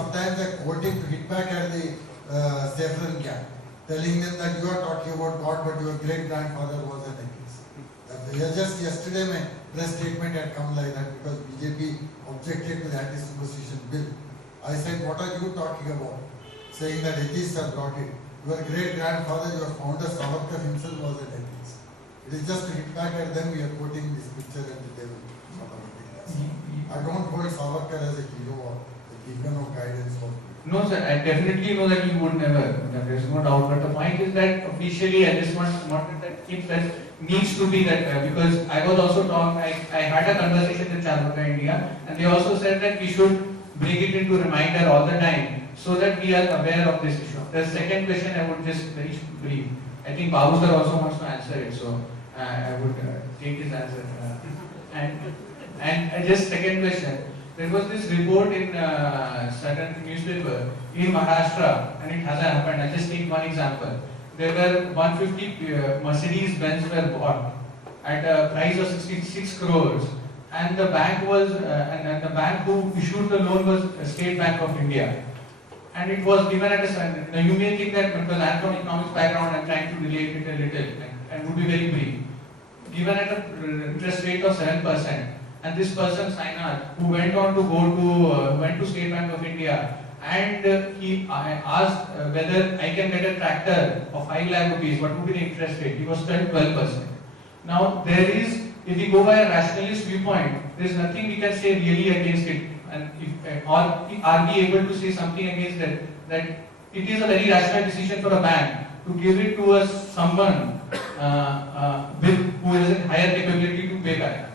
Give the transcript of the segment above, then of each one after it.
sometimes they're quoting to hit back at the Saffron gang, telling them that you are talking about God, but your great grandfather was an atheist. Just yesterday, my press statement had come like that because BJP objected to the anti-superstition bill. I said, what are you talking about? Saying that atheists have brought it. Your great grandfather, your founder Savarkar himself was an atheist. It is just to hit back at them. We are quoting this picture and the devil. I don't hold Savarkar as a hero or a beacon of guidance for people. No, sir, I definitely know that you would never. There is no doubt. But the point is that officially, I just wanted that it needs to be that because I was also talking. I had a conversation with Charvaka India, and they also said that we should bring it into reminder all the time so that we are aware of this issue. The second question I would just very brief. I think Babu sir also wants to answer it, so I would take his answer. And just second question. There was this report in certain newspaper in Maharashtra, and it hasn't happened. I'll just take one example. There were 150 Mercedes-Benz were bought at a price of 66 crores, and the bank was and the bank who issued the loan was State Bank of India, and it was given at a. Now you may think that because I'm from economics background, I'm trying to relate it a little and would be very brief. Given at an interest rate of 7%. And this person, Sainath, who went to State Bank of India, and he asked whether I can get a tractor of 5 lakh rupees, what would be the interest rate? He was told 12%. Now, there is, if we go by a rationalist viewpoint, there is nothing we can say really against it. And are we able to say something against that it is a very rational decision for a bank to give it to someone who has a higher capability to pay back.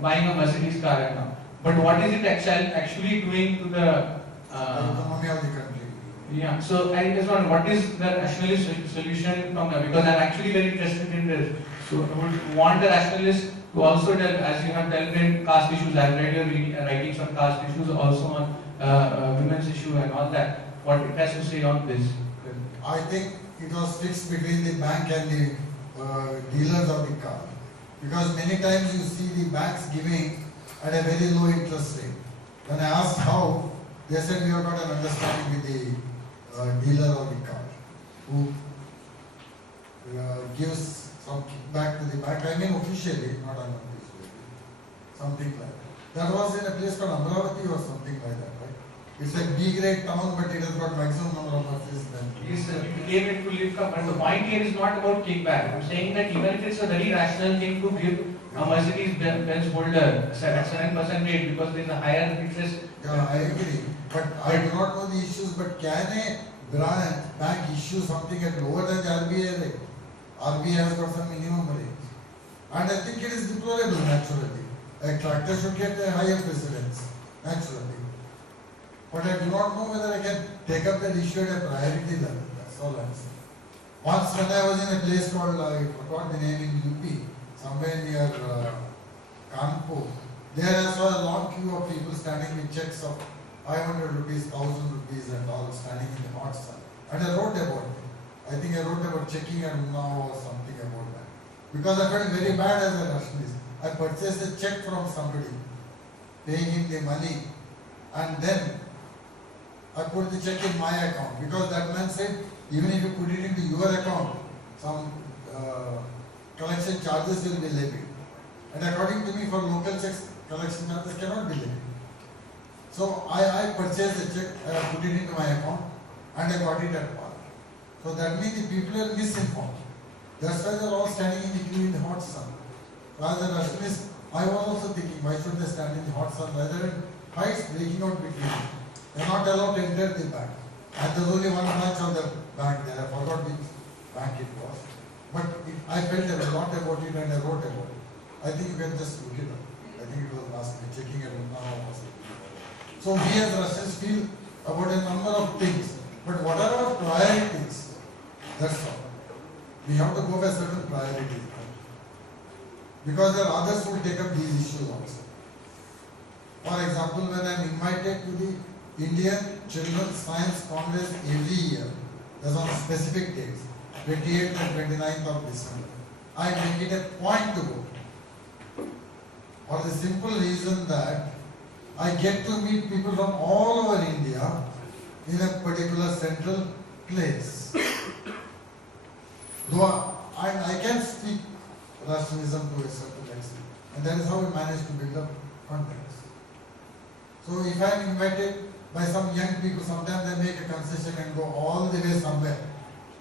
Buying a Mercedes car right now. But what is it actually doing to the economy of the country? Yeah, so I just want what is the rationalist solution from that? Because I'm actually very interested in this. So I would want the rationalist to also delve, as you have delved in caste issues. I've read your writings on caste issues, also on women's issue and all that. What it has to say on this? I think it was fixed between the bank and the dealers of the car. Because many times you see the banks giving at a very low interest rate. When I asked how, they said we have got an understanding with the dealer of the car who gives some kickback to the bank. I mean officially, not unofficially. Something like that. That was in a place called Amravati or something like that, right? It's a B-grade town, but it has got maximum number of buses than. Yes, sir. We gave it to live up. But the point here is not about kickback. I'm saying that even if it's a very rational thing to give a Mercedes-Benz holder at 7% rate because there's a higher interest. Yeah, I agree. But I do not know the issues. But can a bank issue something at lower than the RBI rate? RBI has got some minimum rate. And I think it is deplorable naturally. A tractor should get a higher precedence naturally. But I do not know whether I can take up that issue at a priority level. That's all I'm saying. Once when I was in a place called, I forgot the name in UP, somewhere near Kanpur, there I saw a long queue of people standing with checks of 500 rupees, 1,000 rupees and all standing in the hot sun. And I wrote about it. I think I wrote about checking and now or something about that. Because I felt very bad as a nationalist. I purchased a check from somebody, paying him the money, and then I put the check in my account because that man said even if you put it into your account, some collection charges will be levied. And according to me, for local checks, collection charges cannot be levied. So I purchased the check, I put it into my account, and I got it at par. So that means the people are misinformed. That's why they're all standing in the queue in the hot sun. Rather than nationalists, I was also thinking, why should they stand in the hot sun rather than fights breaking out between them. They are not allowed to enter the bank. And there was only one branch of the bank there. I forgot which bank it was. But I felt a lot about it and I wrote about it. I think you can just look it up. I think it was last week, checking it now. So we as Russians feel about a number of things. But what are our priorities? That's all. We have to go by certain priorities. Because there are others who will take up these issues also. For example, when I am invited to the Indian Children's Science Congress every year, there's on specific dates, 28th and 29th of December, I make it a point to go. For the simple reason that I get to meet people from all over India in a particular central place. Though I can speak rationalism to a certain extent, and that is how we manage to build up contacts. So if I am invited by some young people, sometimes they make a concession and go all the way somewhere,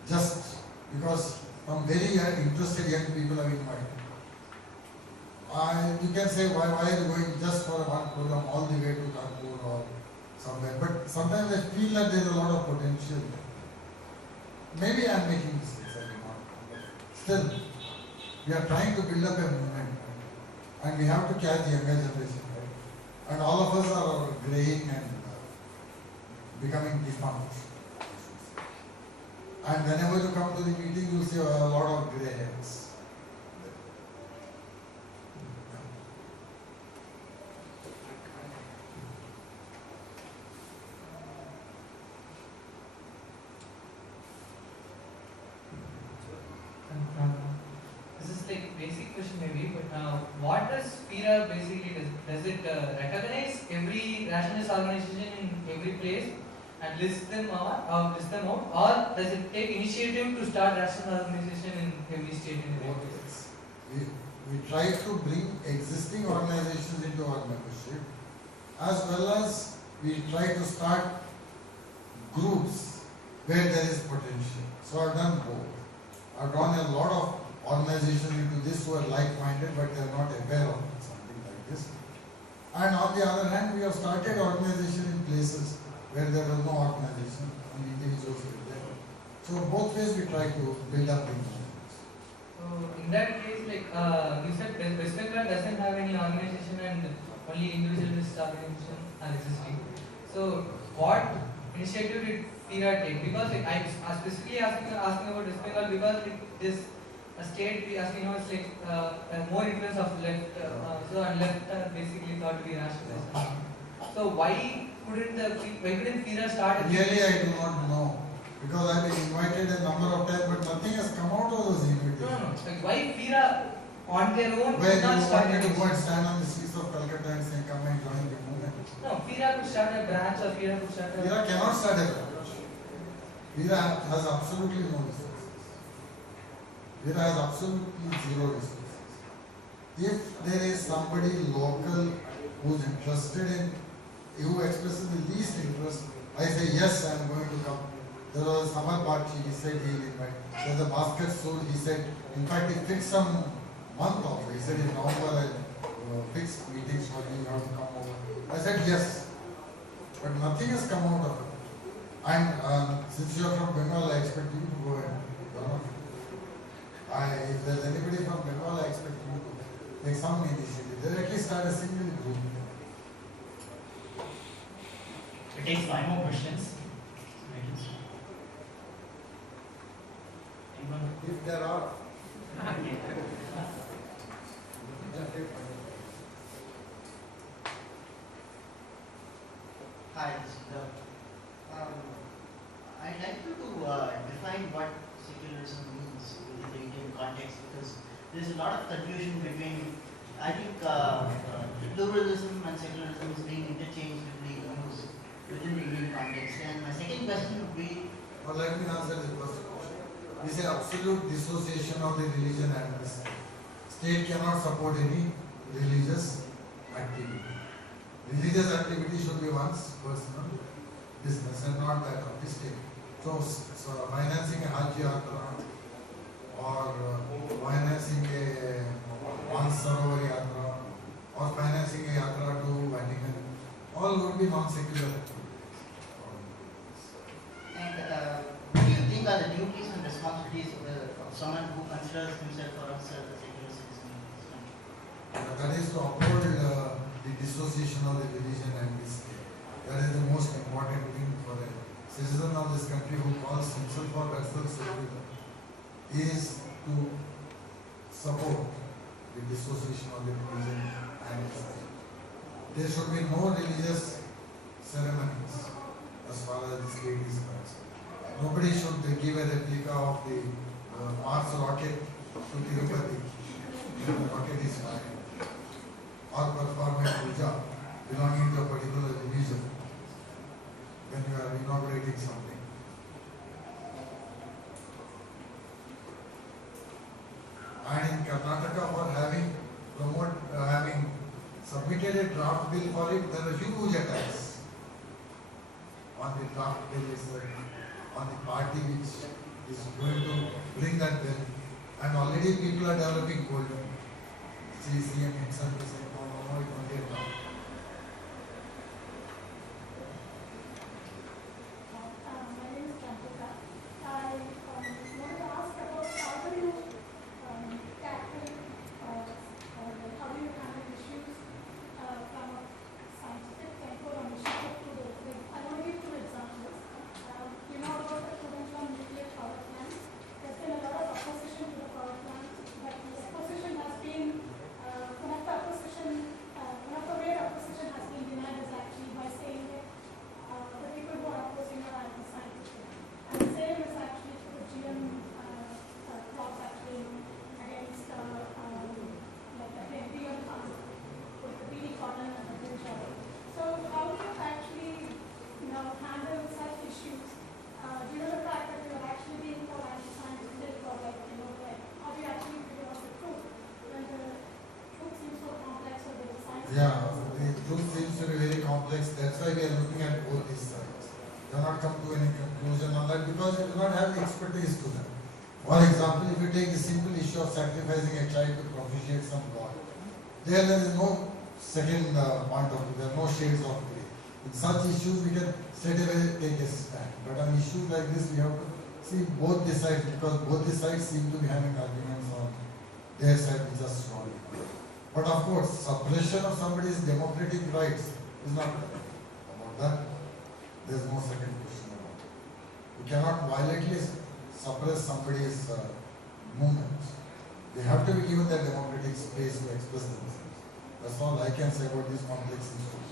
just because some very interested young people have invited. You can say, why are you going just for one program all the way to Kanpur or somewhere? But sometimes I feel that there is a lot of potential there. Maybe I am making mistakes, I don't know. Still, we are trying to build up a movement, right? And we have to catch the younger generation, right? And all of us are graying and becoming defunct. And whenever you come to the meeting, you see a lot of grey hairs. This is like basic question maybe, but what does FIRA basically does? Does it recognize every rationalist organization in every place and list them out, or does it take initiative to start rational organization in every state in every place? We try to bring existing organizations into our membership, as well as we try to start groups where there is potential. So I've done both. I've drawn a lot of organizations into this who are like-minded, but they are not aware of something like this. And on the other hand, we have started organization in places where there was no organization and individuals were there. So both ways we try to build up the movement. So in that case, like you said, West Bengal doesn't have any organization and only individualist organization are existing. So what initiative did FIRA take? Because like, I specifically asking about West Bengal because like, this a state we as you know it's like more influence of left, so and left basically thought to be rationalist. So why couldn't FIRA start? Really, I do not know, because I have been invited a number of times, but nothing has come out of those invitations. No. Like why FIRA on their own Where could not you start wanted to go and anything? stand on the streets of Calcutta and say, come and join the movement. No, FIRA could start a branch or FIRA could start a... FIRA cannot start a branch. FIRA has absolutely no resources. FIRA has absolutely zero resources. If there is somebody local who's interested in, who expresses the least interest, I say, yes, I am going to come. There was Samar Bakshi, he said he will invite. There's a basket soul, he said, in fact, he fixed some month off. He said in November, I fixed meetings for you, you have to come over. I said, yes. But nothing has come out of it. And since you are from Bengal, I expect you to go and if there's anybody from Bengal, I expect you to take some initiative. They at least start a single group. We take 5 more questions. Anyone? If there are. Hi, this is Doug. I'd like you to define what secularism means within the Indian context, because there's a lot of confusion between, I think pluralism and secularism is being interchangeably used within the Indian context. And my second question would be... Well, let me answer the first question. We say absolute dissociation of the religion and the state. State cannot support any religious activity. Religious activity should be one's personal business and not that of the state. So financing a Hajj Yatra or financing a Mansarovar Yatra or financing a Yatra to Vatican, all would be non-secular. And what do you think are the duties and responsibilities of someone who considers himself or herself a secular citizen of this country? That is to uphold the dissociation of the religion and the state. That is the most important thing for a citizen of this country who calls himself or herself secular, is to support the dissociation of the religion and the state. There should be no religious ceremonies as far as the state is concerned. Nobody should give a replica of the Mars rocket to Tirupati when the rocket is fired, or perform a puja belonging to a particular religion when you are inaugurating something. And in Karnataka, for having submitted a draft bill for it, there are huge attacks on the draft bill itself, on the party which is going to bring that bill. And already people are developing cold. CM himself is saying, no, it won't get done. My name is Chantika. I wanted to ask about how do you tackle or how do you handle issues from a scientific tempo on issues of today? I want to give two examples. You know about the Kudankulam nuclear power plant. There's been a lot of opposition to the power plant, but the opposition has been one of the way opposition has been denied is actually by saying that the people who are opposing are anti-scientific. And the same is actually for the GM crops actually against like the GM farm with the BD cotton and the brinjal. So how do you actually handle such issues? Given the fact that you are actually being called anti-scientific or like how do you actually figure out the truth when the truth seems so complex or the science? Yeah, the truth seems to be very complex. That's why we are looking at both these sides. We have not come to any conclusion on that because we do not have the expertise to that. For example, if you take the simple issue of sacrificing a child to propitiate some god, there is no second point of view, there are no shades of grey. In such issues, we can straight away take a stand. But on issues like this, we have to see both the sides because both the sides seem to be having arguments on their side which are strong. But of course, suppression of somebody's democratic rights is not about that. There is no second question about it. You cannot violently suppress somebody's movements. They have to be given their democratic space to express themselves. That's all I can say about these complex issues.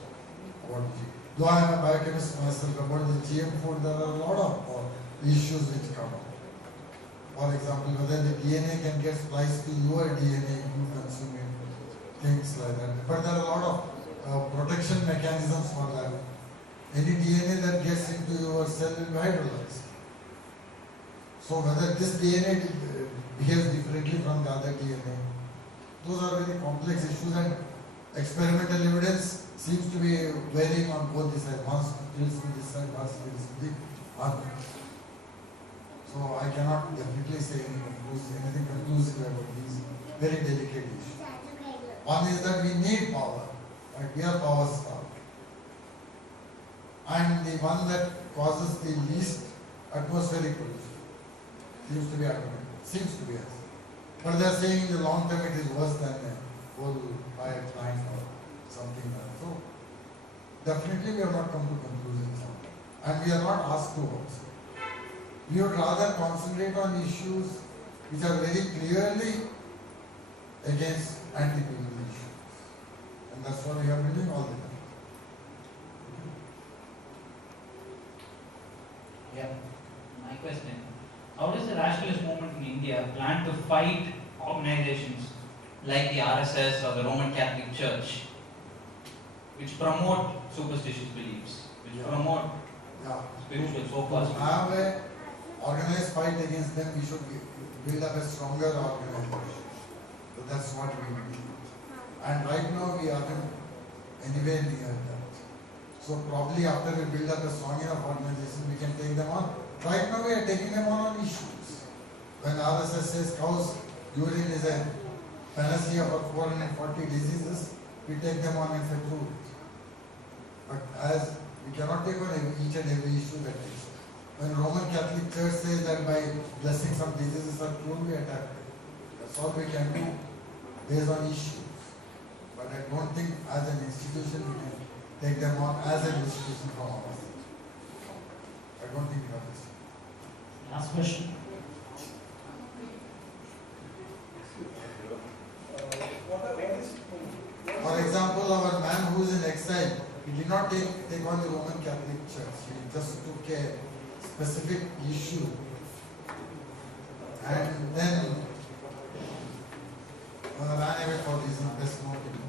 Though I am a biochemist myself, about the GM food, there are a lot of issues which come up. For example, whether the DNA can get spliced to your DNA, you consume it, things like that. But there are a lot of protection mechanisms for that. Any DNA that gets into your cell will be hydrolyzed. So whether this DNA behaves differently from the other DNA, those are very complex issues and experimental evidence seems to be varying on both the sides. Once deals with this side, once deals with the other. So I cannot definitely say anything conclusive about these very delicate issues. One is that we need power, right? We are power starved. And the one that causes the least atmospheric pollution seems to be argument. Seems to be yes. But they are saying in the long term it is worse than a coal fire plant or something like that. So definitely we have not come to conclusions on that. And we are not asked to also. We would rather concentrate on issues which are very clearly against anti-people issues. And that's what we have been doing all the time. Yeah. My question. How does the rationalist movement in India plan to fight organizations like the RSS or the Roman Catholic Church, which promote superstitious beliefs, which promote spiritual To so-called? have a organized fight against them, we should build up a stronger organization. So that's what we need. And right now we aren't anywhere near that. So probably after we build up a strong enough organization, we can take them on. Right now we are taking them on issues. When RSS says cow's urine is a panacea for 440 diseases, we take them on and say prove it. But as we cannot take on each and every issue that is. When Roman Catholic Church says that by blessing some diseases are cured, we attack it. That's all we can do based on issues. But I don't think as an institution we can take them on as an institution from our side. I don't think we have this. Last question. For example, our man who is in exile, he did not take on the Roman Catholic Church. He just took a specific issue and then ran away for reasons best known to him.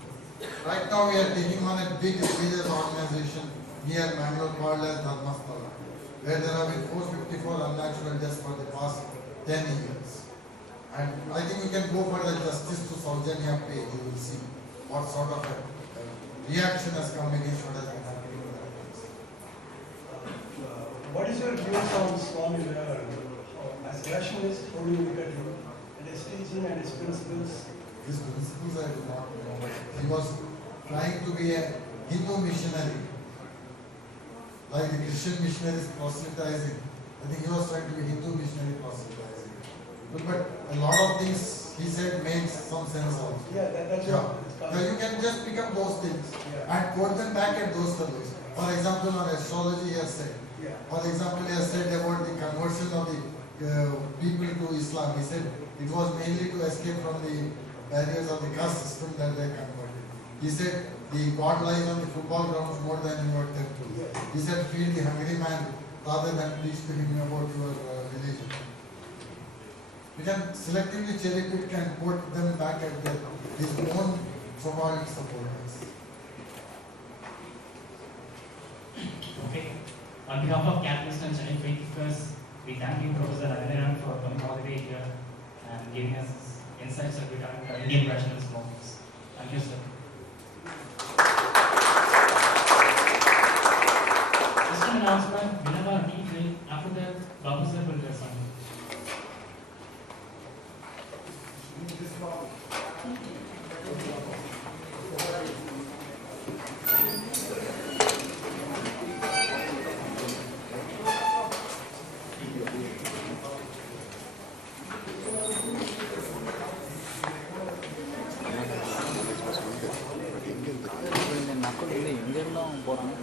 Right now we are taking on a big religious organization near Mangalore called as Dharmasthala, where there have been 454 unnatural deaths for the past 10 years. And I think you can go for the Justice to Saujanya page, you will see what sort of a reaction has come against what has been happening in that place. What is your views on Swami Vivekananda? As a rationalist, how do you look at him and his teaching and his principles? His principles I do not know, but he was trying to be a Hindu missionary, like the Christian missionaries proselytizing. I think he was trying to be Hindu missionary proselytizing. But a lot of things he said makes some sense also. Yeah, that's Yeah. what it's called. Now you can just pick up those things Yeah. and quote them back at those fellows. For example, on astrology he has said. Yeah. For example, he has said about the conversion of the people to Islam. He said it was mainly to escape from the barriers of the caste system that they converted. He said the God lies on the football grounds more than in your temple. He said feed the hungry man rather than preach to him about your religion. We can selectively cherry pick and quote them back at his own so-called supporters. Okay. On behalf of Catholics and Chennai Faith Seekers, we thank you, Professor Narayanan, for coming all the way here and giving us insights regarding the Indian rationalist movements. Thank you, sir. Just an announcement, we have our tea break. After that, Babu sir will do something. மக்கள் வந்து எங்கெல்லாம் போகிறாங்க.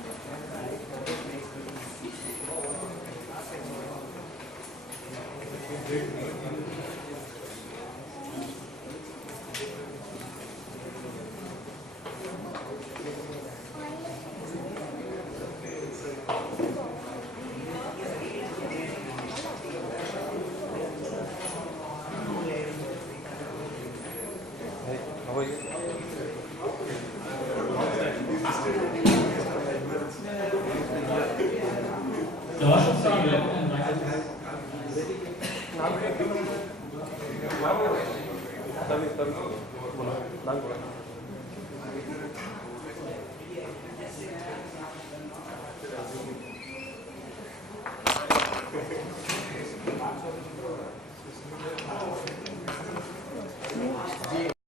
The worship song 11 and 9.